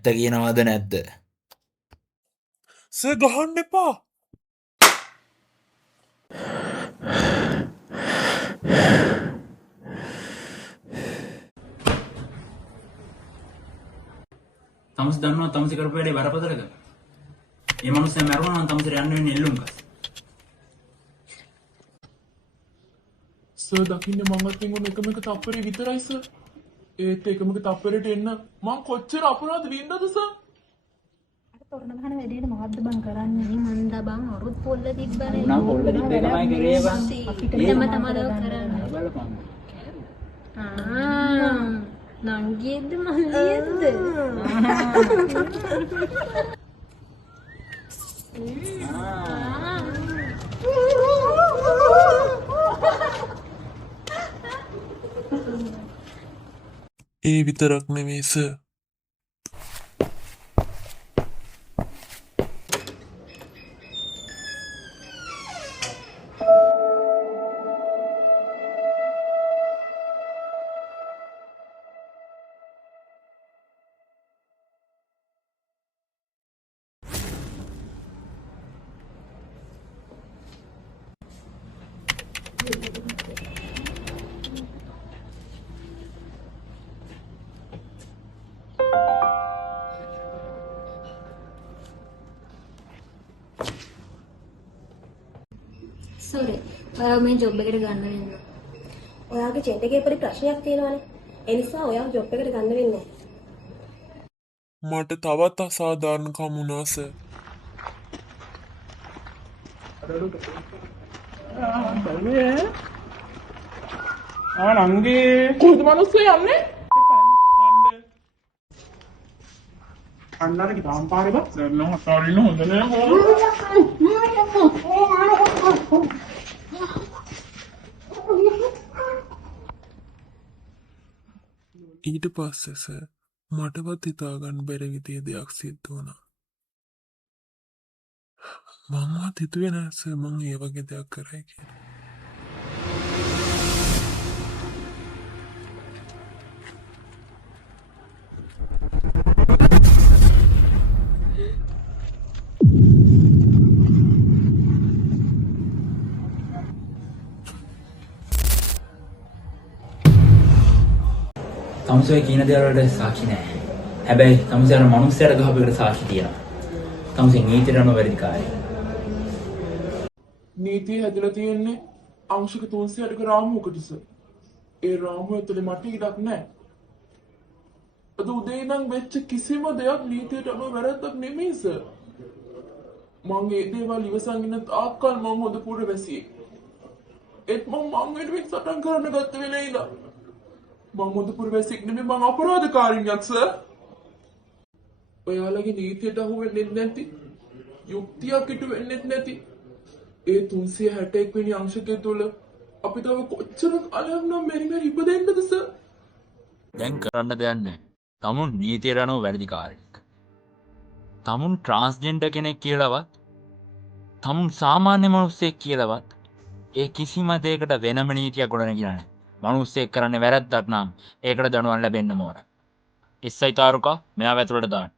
ඇත්ත කියනවද නැද්ද? සර් ගහන්න එපා. තමස් දන්නවා තමස් කරපු වැඩේ බරපතලද? මේ මනුස්සයා මැරුණා නම් තමස්ට යන්න වෙන්නේ එල්ලුම්කස්. සර් දකින්න මමත් එංගොන එකම එක තප්පරේ විතරයි සර්. ඒත් එකම එක තප්පරේට එන්න මං කොච්චර අපරාධ වින්දද සර්? අර තොරණ ගහන වැඩේට මොකද්ද බං කරන්නේ? මන්දා බං අරුත් පොල්ල තිබ්බනේ. උනා පොල්ල තිබ්බ එකමයි කරේ බං. අපිට තම කරන්නේ. බලපන්. නංගියෙක්ද මල්ලියෙක්ද? ඒ විතරක් නෙමෙයි සර්. සෝරි. ඔයාව මේ ජොබ් එකට ගන්න වෙනවා. ඔයාගේ චේට් එකේ පොඩි ප්‍රශ්නයක් තියෙනවානේ. ඒ නිසා ඔයාව ජොබ් එකට ගන්න වෙන්නේ මට තවත් අසාධාරණකම් වුණා සර්. නංගී කොහොමද මිනිස්සු යන්නේ? අන්නරගේ තාම පාරේ බස් නෝ සෝරි නෝ දන්නේ ඊට පස්සේ සර් මටවත් හිතාගන්න බැරි විදිහේ දෙයක් සිද්ධ වුණා. මමවත් හිතුවේ නෑ සර් මං ඒ වගේ දෙයක් කරයි කියලා. තමස් ඔය කියන දේවල් වලට සාක්ෂි නැහැ. හැබැයි තමස් යන මනුස්සයාට ගහපු එකට සාක්ෂි තියෙනවා. තමස් නීතියට අනුව වැඩිකාරයි. නීතිය හැදලා තියෙන්නේ අංශක 300ක රාමුවකට සර්. ඒ රාමුව ඇතුලේ මට ඉඩක් නැහැ. අද උදේ ඉඳන් වෙච්ච කිසිම දෙයක් නීතියට අනුව වැරද්දක් නෙමෙයි සර්. මම ඒ දේවල් ඉවසන් ඉන්න තාක්කල් මම හොඳ පුරවැසියෙක්. ඒත් මම වෙනුවෙන් සටන් කරන්න ගත්ත වෙලේ ඉඳන් මම හොඳ පුරවැසියෙක් නෙමෙයි මම අපරාධකාරියක් සර්. ඔයාලගේ නීතියට අහු වෙන්නේ නැති යුක්තියක් ඉටු වෙන්නේ නැති ඒ 361 වෙනි අංශකය තුල අපි තව කොච්චර කාලයක් නම් මෙරි ඉපදෙන්නද සර්? දැන් කරන්න දෙයක් නැහැ. තමුන් නීතියට අනුව වැරදිකාරයෙක්. තමුන් ට්‍රාන්ස්ජෙන්ඩර් කෙනෙක් කියලාවත් තමුන් සාමාන්‍ය මිනිස්සෙක් කියලාවත් ඒ කිසිම දෙයකට වෙනම නීතියක් ගොඩනගිලා නැහැ. මිනිස්සෙක් කරන්නේ වැරද්දක් නම් ඒකට දඬුවම් ලැබෙන්න ඕන. එස්සයි තාරුකා මෙයාව ඇතුළට දාන්න.